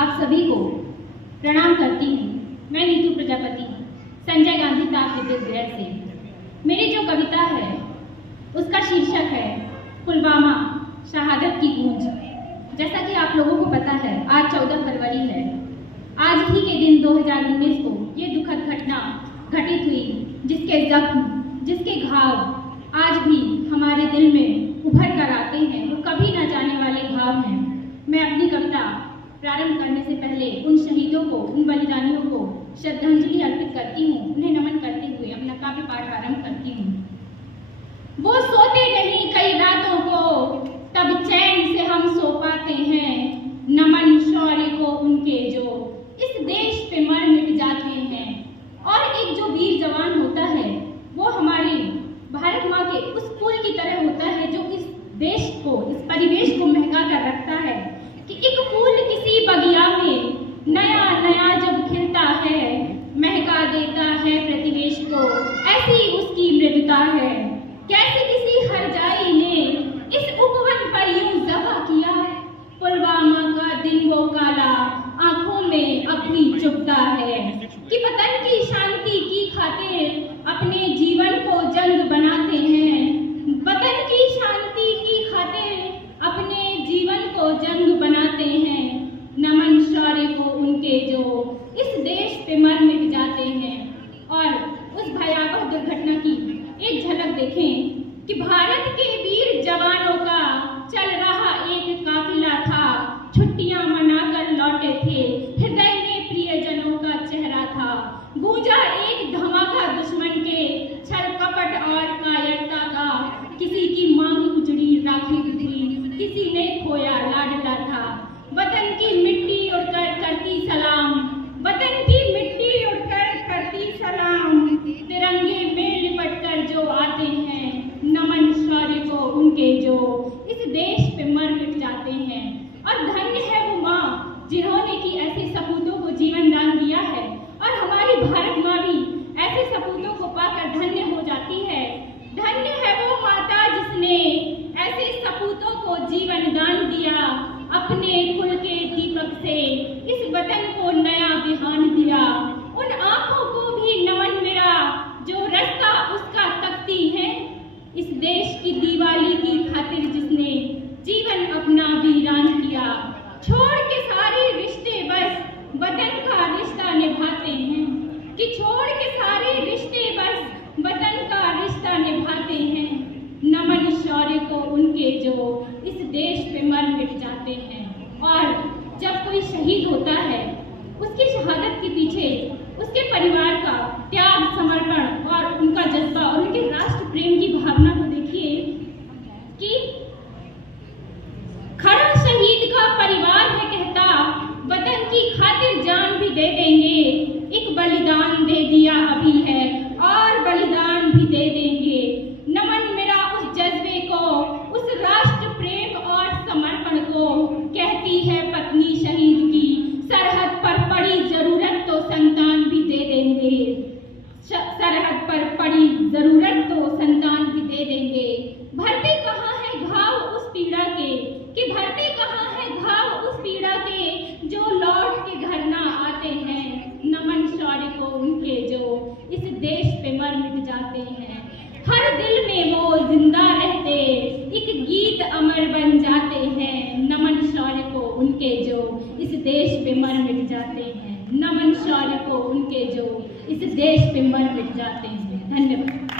आप सभी को प्रणाम करती हूँ। मैं नीतू प्रजापति संजय गांधी ताप विद्यालय से। मेरी जो कविता है उसका शीर्षक है पुलवामा शहादत की गूंज। जैसा कि आप लोगों को पता है, आज 14 फरवरी है। आज ही के दिन 2019 को ये दुखद घटना घटित हुई, जिसके जख्म, जिसके घाव आज भी हमारे दिल में उभर कर आते हैं। वो कभी न जाने वाले घाव हैं। मैं अपनी कविता प्रारंभ करने से पहले उन शहीदों को, उन बलिदानियों को श्रद्धांजलि अर्पित करती हूँ। उन्हें नमन करते हुए अपना काव्य पाठ आरंभ करती हूँ। वो सोते नहीं कई रातों को, तब चैन से हम सो पाते हैं। नमन शौर्य को उनके जो इस देश पे मर मिट जाते हैं। और एक जो वीर जवान होता है वो हमारी भारत माँ के उस फूल की तरह होता है जो इस देश को, इस परिवेश को महका कर रखता है। कि एक फूल किसी बगिया में नया नया जब खिलता है, महका देता है प्रतिवेश को, ऐसी उसकी मृदुता है। कैसे किसी हरजाई ने इस उपवन पर यूं ज़बा किया, पुलवामा का दिन वो काला आंखों में अपनी चुभता है। कि वतन की शांति की खातिर अपने जीवन को जंग बनाते हैं। वतन की शांति की खातिर अपने जीवन को जंग बनाते हैं। नमन शौर्य को उनके जो इस देश पे मर मिट जाते हैं। और उस भयावह दुर्घटना की एक झलक देखें कि भारत के वीर जवानों का चल रहा एक काफिला था। छुट्टियां मनाकर लौटे थे, हृदय में प्रियजनों का चेहरा था। गूंजा एक धमाका दुश्मन के छल कपट और कायरता का। किसी की मांग उजड़ी राखी बिखरी, किसी ने खोया लाडला था। वतन की मिट्टी उड़कर करती सलाम, वतन की मिट्टी उड़कर करती सलाम। तिरंगे में लिपट कर जो आते हैं, नमन शौर्य को उनके जो इस देश पे मर मिट जाते हैं। और धन्य है वो माँ जिन्होंने कि ऐसे सपूतों को जीवन दान दिया है। और हमारी भारत माँ भी ऐसे सपूतों को पाकर धन्य हो जाती है। धन्य है वो माता जिसने ऐसे सपूतों को जीवन दान दिया। अपने कुल के दीपक से इस वतन को नया विहान दिया। उन आंखों को भी नमन मेरा जो रास्ता उसका तकती है। इस देश की दिवाली की खातिर जिसने जीवन अपना वीरान किया। छोड़ के सारे रिश्ते बस वतन का रिश्ता निभाते हैं। कि छोड़ के सारे रिश्ते बस वतन का रिश्ता निभाते हैं। नमन शौर्य को उनके जो इस देश पे मर मिट जाते हैं। और जब कोई शहीद होता है, उसकी शहादत के पीछे उसके परिवार का त्याग, समर्पण और उनका जज्बा और उनके राष्ट्र प्रेम की भावना को देखिए कि खड़ा शहीद का परिवार है कहता, वतन की खातिर जान भी दे देंगे। एक बलिदान दे दिया अभी है और बलिदान भी दे देंगे। नमन मेरा उस जज्बे को, उस राष्ट्र प्रेम और समर्पण को। कहती है पत्नी शहीद की, सरहद पर पड़ी जरूरत तो संतान भी दे देंगे। सरहद पर पड़ी जरूरत तो संतान भी दे देंगे। भरते कहाँ है घाव उस पीड़ा के, कि भरते कहाँ है घाव उस पीड़ा के, जो लौट के घर ना आते हैं। नमन शौर्य को उनके जो इस देश पे मर मिट जाते हैं। हर दिल में वो जिंदा रहते, एक गीत अमर बन जाते हैं। नमन शौर्य को उनके जो इस देश पे मर मिट जाते हैं। नमन शौर्य को उनके जो इस देश पे मर मिट जाते हैं। धन्यवाद।